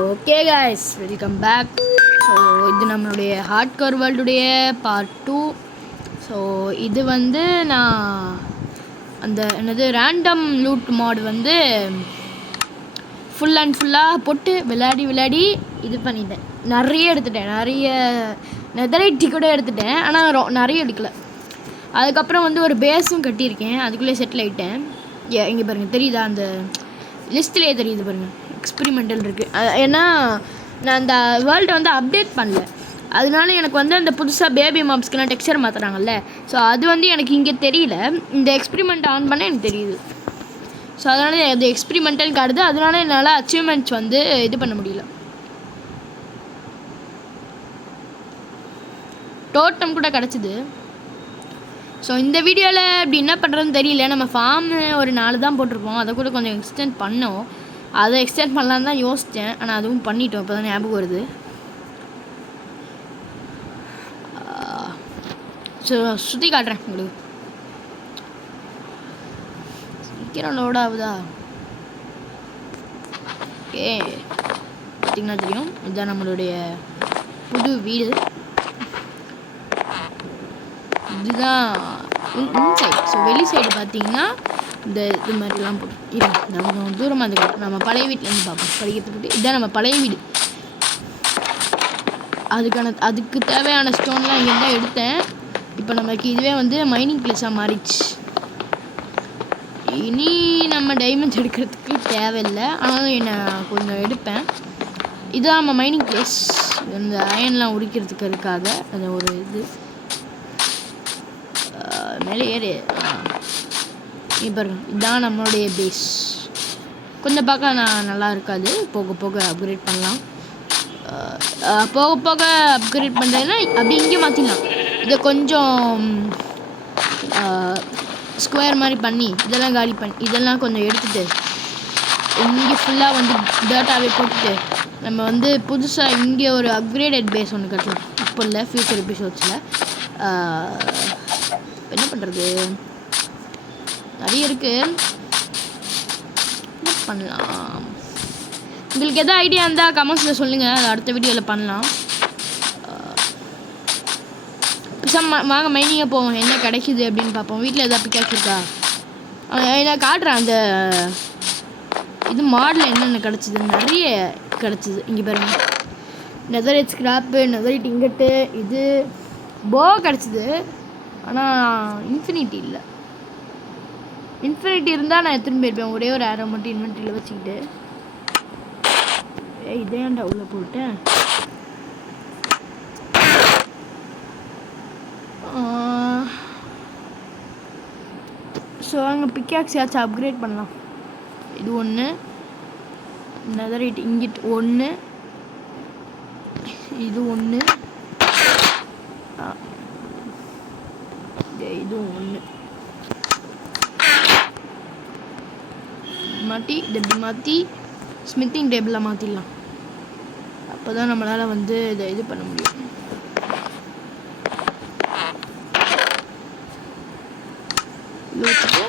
Okay guys, welcome back. So இது நம்மளுடைய hardcore வேர்ல்டுடைய part 2. So இது வந்து நான் அந்த என்னது ரேண்டம் லூட் மாட் வந்து ஃபுல்லாக போட்டு விளையாடி இது பண்ணிட்டேன். நிறைய எடுத்துட்டேன், நிறைய நெதரைட்டி கூட எடுத்துட்டேன். ஆனால் நிறைய எடுக்கலை. அதுக்கப்புறம் வந்து ஒரு பேஸும் கட்டியிருக்கேன், அதுக்குள்ளே செட்டில் ஆகிட்டேன். இங்கே பாருங்கள், தெரியுதா? அந்த லிஸ்ட்லேயே தெரியுது பாருங்கள், எக்ஸ்பிரிமெண்டல் இருக்குது. ஏன்னா நான் அந்த வேர்ல்டை வந்து அப்டேட் பண்ணல, அதனால எனக்கு வந்து அந்த புதுசாக பேபி மாப்ஸ்க்கெலாம் டெக்ஸ்சர் மாற்றுறாங்கல்ல. ஸோ அது வந்து எனக்கு இங்கே தெரியல. இந்த எக்ஸ்பிரிமெண்ட் ஆன் பண்ண எனக்கு தெரியுது. ஸோ அதனால் அது எக்ஸ்பிரிமெண்டல் காட்டுது. அதனால என்னால் அச்சீவ்மெண்ட்ஸ் வந்து இது பண்ண முடியல. டோட்டம் கூட கிடச்சிது. ஸோ இந்த வீடியோவில் இப்படி என்ன பண்ணுறதுன்னு தெரியல. நம்ம ஃபார்மு ஒரு 4 தான் போட்டிருப்போம், அதை கூட கொஞ்சம் எக்ஸ்டெண்ட் பண்ணோம். அதை எக்ஸ்டெண்ட் பண்ணலான்னு தான் யோசித்தேன், ஆனால் அதுவும் பண்ணிட்டோம். இப்போ தான் ஞாபகம் வருது. ஸோ சுற்றி காட்டுறேன் உங்களுக்கு. சீக்கிரம் லோட் ஆகுதா? ஓகே, பார்த்திங்கன்னா தெரியும், இதுதான் நம்மளுடைய புது வீடு. இதுதான் இன்சைட். ஸோ வெளி சைடு பார்த்தீங்கன்னா இந்த இது மாதிரிலாம் போட்டு நம்ம தூரமாக இருந்துக்கலாம். நம்ம பழைய வீட்டிலேருந்து பார்ப்போம், படிக்கிறதுக்கு. இதுதான் நம்ம பழைய வீடு. அதுக்கு தேவையான ஸ்டோன்லாம் இங்கே தான் எடுத்தேன். இப்போ நமக்கு இதுவே வந்து மைனிங் பிளேஸாக மாறிடுச்சு. இனி நம்ம டைமண்ட்ஸ் எடுக்கிறதுக்கு தேவையில்லை, ஆனாலும் நான் கொஞ்சம் எடுப்பேன். இதுதான் நம்ம மைனிங் பிளேஸ். இந்த அயன்லாம் உரிக்கிறதுக்கு இருக்காக அது ஒரு இது. மேலே ஏறு. பாருங்க, இதுதான் நம்மளுடைய பேஸ். கொஞ்சம் பார்க்க நல்லா இருக்காது, போக போக அப்கிரேட் பண்ணலாம். போக போக அப்கிரேட் பண்ணுறதுன்னா அப்படி இங்கே மாற்றிடலாம். இதை கொஞ்சம் ஸ்கொயர் மாதிரி பண்ணி இதெல்லாம் காலி பண்ணி இதெல்லாம் கொஞ்சம் எடுத்துகிட்டு இங்கே ஃபுல்லாக வந்து டேட்டாவே போட்டுட்டு நம்ம வந்து புதுசாக இங்கே ஒரு அப்கிரேடட் பேஸ் ஒன்று கட்டலாம். இப்போ இல்லை, ஃபியூச்சர் எபிசோட்ஸில். என்ன பண்ணுறது, நிறைய இருக்குது, என்ன பண்ணலாம். உங்களுக்கு எதாவது ஐடியா இருந்தால் கமெண்ட்ஸில் சொல்லுங்கள், அது அடுத்த வீடியோவில் பண்ணலாம். வாங்க மைனிங்கை போவோம், என்ன கிடைக்குது அப்படின்னு பார்ப்போம். வீட்டில் எதாவது பிக்காக்ஸ் இருக்கா? நான் காட்டுறேன். அந்த இது மாடல் என்னென்ன கிடச்சிது, நிறைய கிடச்சிது. இங்கே பாருங்கள், நெதரைட் ஸ்கிராப்பு, நெதரைட் இங்கட்டு, இது போ கிடச்சிது. ஆனால் இன்ஃபினிட்டி இல்லை. இன்ஃபினிட்டி இருந்தால் நான் எடுத்துன்னு போயிருப்பேன். ஒரே ஒரு ஆரோ மட்டும் இன்வென்ட்ரியில் வச்சுக்கிட்டு. இதேண்டா உள்ளே போட்டேன். ஸோ அங்கே பிக்காக்ஸ் யாச்சும் அப்கிரேட் பண்ணலாம். இது ஒன்று, நெதரைட் இங்கிட் ஒன்று, இது ஒன்று, இதுவும் ஒன்று மாற்றி இப்படி மாற்றி ஸ்மித்திங் டேபிளில் மாற்றிடலாம். அப்போ தான் நம்மளால் வந்து இதை இது பண்ண முடியும். வச்சுட்டு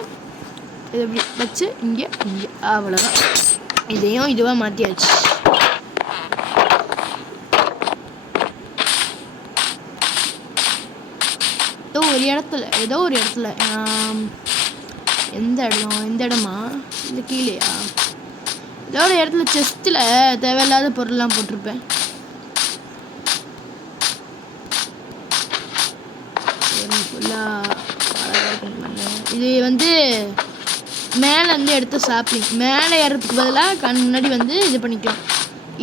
இதை இப்படி வச்சு இங்கே அவ்வளோதான். இதையும் இதுவாக மாற்றியாச்சு. ஏதோ ஒரு இடத்துல எந்த இடமா இந்த கீழேயா ஏதோ ஒரு இடத்துல செஸ்ட்டில் தேவையில்லாத பொருள்லாம் போட்டிருப்பேன். ஃபுல்லாக இது வந்து மேலேருந்து எடுத்து சாப்பிங் மேலே ஏறதுக்கு பதிலாக முன்னாடி வந்து இது பண்ணிக்கலாம்.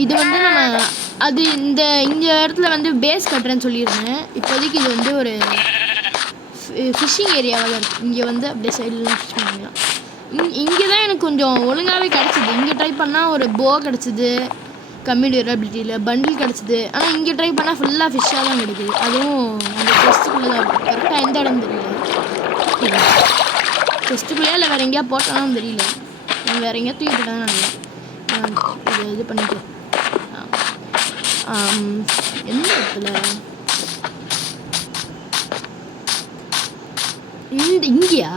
இது வந்து நம்ம அது இந்த இடத்துல வந்து பேஸ் கட்டுறேன்னு சொல்லியிருந்தேன். இப்போதைக்கு இது வந்து ஒரு ஃபிஷ்ஷிங் ஏரியாவாக தான் இருக்குது. இங்கே வந்து அப்படியே சைட்லாம் ஃபிஷ் பண்ணிக்கலாம். இங்கே தான் எனக்கு கொஞ்சம் ஒழுங்காகவே கிடச்சிது. இங்கே ட்ரை பண்ணால் ஒரு போ கிடச்சிது, கம்மி டியூரபிலிட்டியில் பண்டில் கிடச்சிது. ஆனால் இங்கே ட்ரை பண்ணால் ஃபுல்லாக ஃபிஷ்ஷாக தான் கிடைக்குது. அதுவும் அந்த டெஸ்ட்டுக்குள்ளே தான் இருக்குது. கரெக்டாக எந்த இடம் தெரியல. டெஸ்ட்டுக்குள்ளே இல்லை வேறு எங்கேயா போட்டாலும் தெரியல. நான் வேறு எங்கேயா தூக்கி போட்டாலும் நினைக்கிறேன். இது பண்ணிட்டு எந்த இடத்துல இங்கேயா?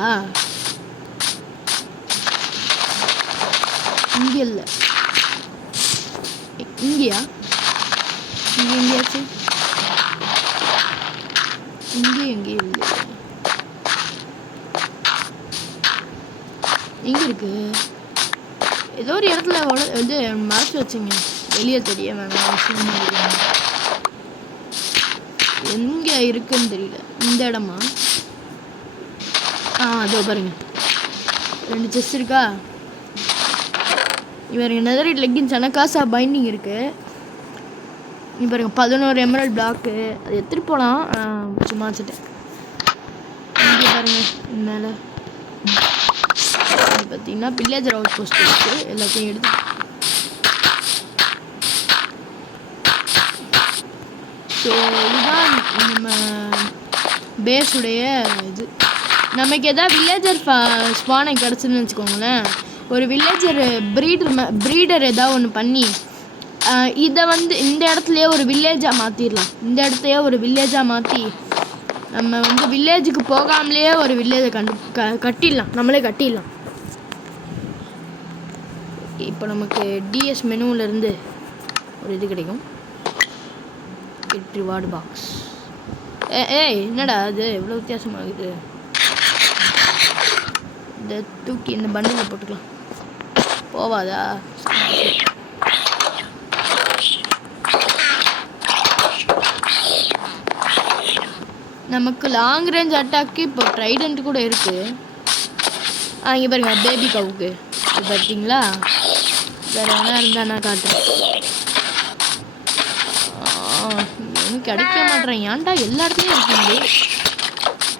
இங்கே இல்லை, இங்கேயா? இங்கே எங்கேயாச்சு? இங்கே எங்கேயும் இல்லை. எங்கே இருக்கு? ஏதோ ஒரு இடத்துல இது மறைச்சி வச்சுங்க, வெளியே தெரிய வேணாம். எங்கே இருக்குன்னு தெரியல. இந்த இடமா? அதோ பாருங்க, 2 செஸ் இருக்கா. இவருங்க நெதரைட் லெக்கின்ஸ் ஆனால் காசா பைண்டிங் இருக்கு. இங்கே பாருங்க 11 எமரல்ட் பிளாக்கு. அது எடுத்துகிட்டு போகலாம், சும்மா வச்சுட்டேன். இங்கே பாருங்க மேலே பார்த்தீங்கன்னா வில்லேஜர் அவுட் போஸ்ட் இருக்குது. எல்லாத்தையும் எடுத்து ஸோ இதுதான் நம்ம பேஸுடைய இது. நமக்கு எதாவது வில்லேஜர் ஸ்பானை கிடச்சுன்னு வச்சுக்கோங்களேன், ஒரு வில்லேஜர் ப்ரீடர் ஏதாவது ஒன்று பண்ணி இதை வந்து இந்த இடத்துலையே ஒரு வில்லேஜாக மாற்றிடலாம். இந்த இடத்தையே ஒரு வில்லேஜாக மாற்றி நம்ம வந்து வில்லேஜுக்கு போகாமலேயே ஒரு வில்லேஜை கட்டிடலாம், நம்மளே கட்டிடலாம். இப்போ நமக்கு டிஎஸ் மெனுவிலேருந்து ஒரு இது கிடைக்கும், ரிவார்டு பாக்ஸ். என்னடா அது இவ்வளோ வித்தியாசமாகுது? இந்த தூக்கி இந்த பண்டில் போட்டுக்கலாம், போவாதா? நமக்கு லாங் ரேஞ்ச் அட்டாக்கு இப்போ ட்ரைடன்ட் கூட இருக்குது. இங்கே பாருங்க பேபி கவுக்கு இது பார்த்தீங்களா? வேறு என்ன இருந்தால் நான் காட்டுறேன். எனக்கு கிடைக்க மாட்டேறேன், ஏன்டா எல்லா இடத்துலையும் இருக்கு.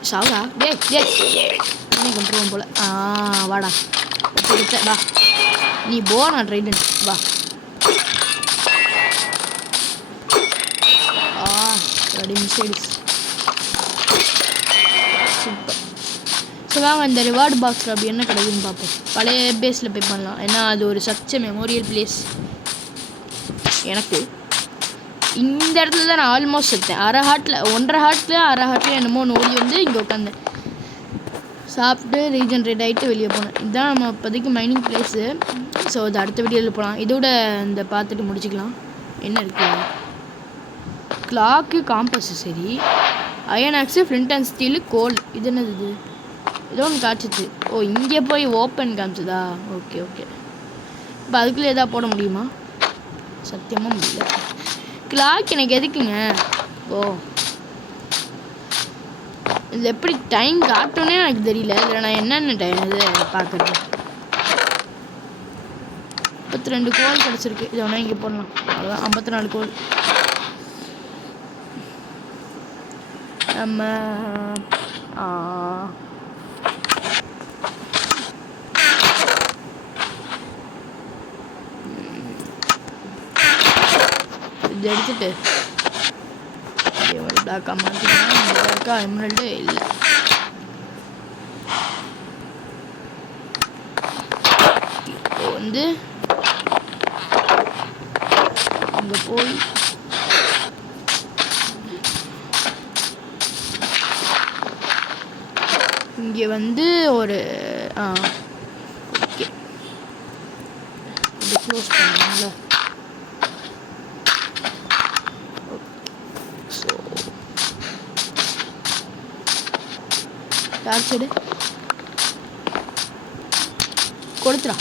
சாவா நீ கொண்டுருவோம் போல். வாடா கொடுத்த வா, நீ போனா ட்ரைடன்ட் வா. Ready mistakes. சூப்பர். ஸோ வாங்க இந்த ரிவார்டு பாக்ஸில் அப்படி என்ன கிடைக்குதுன்னு பார்ப்போம். பழைய பேஸில் போய் பண்ணலாம், ஏன்னா அது ஒரு சச்ச மெமோரியல் பிளேஸ் எனக்கு. இந்த இடத்துல தான் நான் ஆல்மோஸ்ட் எடுத்தேன். 1.5 ஹார்ட்டில் என்னமோ ஓடி வந்து இங்கே உட்காந்தேன், சாப்பிட்டு ரீஜென்ரேட் ஆகிட்டு வெளியே போனேன். இதுதான் நம்ம இப்போதைக்கு மைனிங் பிளேஸு. ஸோ அது அடுத்த வீடியோவில் போகலாம். இதோட இந்த பார்த்துட்டு முடிச்சுக்கலாம். என்ன இருக்குது? கிளாக்கு, காம்பஸ்ஸு, சரி, iron axe, flint and steel, coal. இது என்னது? இது ஏதோ ஒன்று காய்ச்சிச்சு. இங்கே போய் ஓப்பன் காமிச்சுதா? ஓகே. இப்போ அதுக்குள்ளே எதாவது போட முடியுமா? சத்தியமாக முடியல. கிளாக் எனக்கு எதுக்குங்க? இது எப்படி டைம் காட்டணுன்னே எனக்கு தெரியல. இதில் நான் என்னென்ன டைம் இது பார்க்குறது. 52 கோல் கிடச்சிருக்கு. இதை வேணா இங்கே போடலாம். அவ்வளோதான், 54 கோல். நம்ம இது எடுத்துட்டு ஒரு பிளாக்காக மாற்றிக்கலாம். இந்த பிளாக்கா எம்ரல்டு இல்லை. இப்போ வந்து அங்கே போய் இங்கே வந்து ஒரு ஓகே இது க்ளோஸ் பண்ணுங்களா? ஸோ டார்ச் எடு, கொடுத்து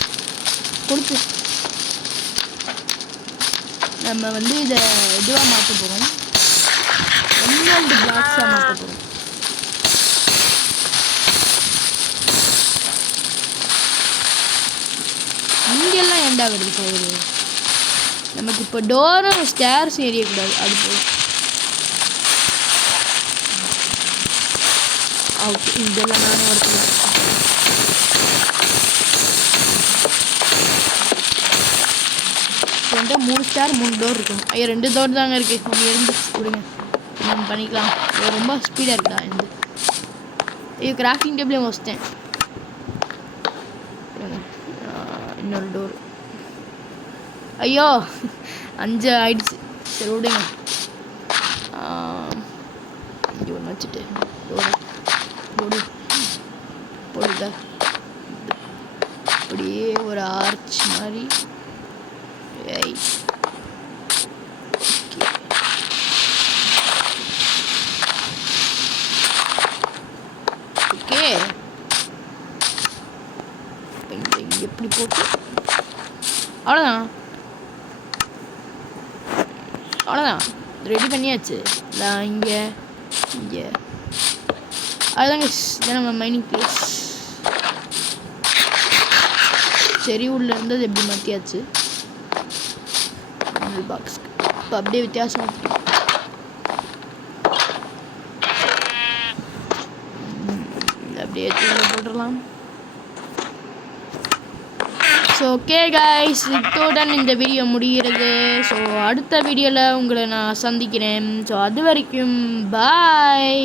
நம்ம வந்து இதை இதுவாக மாற்ற போகிறோம், எம்ரல்டு பிளாக்ஸாக மாற்ற போகிறோம். இங்கெல்லாம் ஏண்டா வருது கயிறு? நமக்கு இப்போ டோரும் ஸ்டேர்ஸ் ஏறியக்கூடாது, அது போதும். ஓகே, இதெல்லாம் நானும் வரலாம். இப்போ 3 ஸ்டார் 3 டோர் இருக்கணும். 2 டோர் தாங்க இருக்குது. ஒன்று இருந்து கொடுங்க, நம்ம பண்ணிக்கலாம். ரொம்ப ஸ்பீடாக இருக்குடா இந்த இது. கிராஃப்டிங் டேபிளையும் வச்சிட்டேன். இன்னொரு டோர். ஐயோ 5 ஆயிடுச்சு. சரி விடுங்க. இங்கே ஒன்று வச்சுட்டு போடுங்க. அப்படியே ஒரு ஆர்ச் மாதிரி அவ்வளோதான் அவ்வளோதான் ரெடி பண்ணியாச்சு. இங்கே இங்கே அதுதாங்க இதான் நம்ம மைனிங் பிளேஸ். சரி உள்ள இருந்தது எப்படி மாற்றியாச்சு பாக்ஸ். இப்போ அப்படியே வித்தியாசம் அப்படியே போட்டுடலாம். ஸோ ஓகே கைஸ், இத்துடன் இந்த வீடியோ முடிகிறது. ஸோ அடுத்த வீடியோவில் உங்களை நான் சந்திக்கிறேன். ஸோ அது வரைக்கும் பாய்.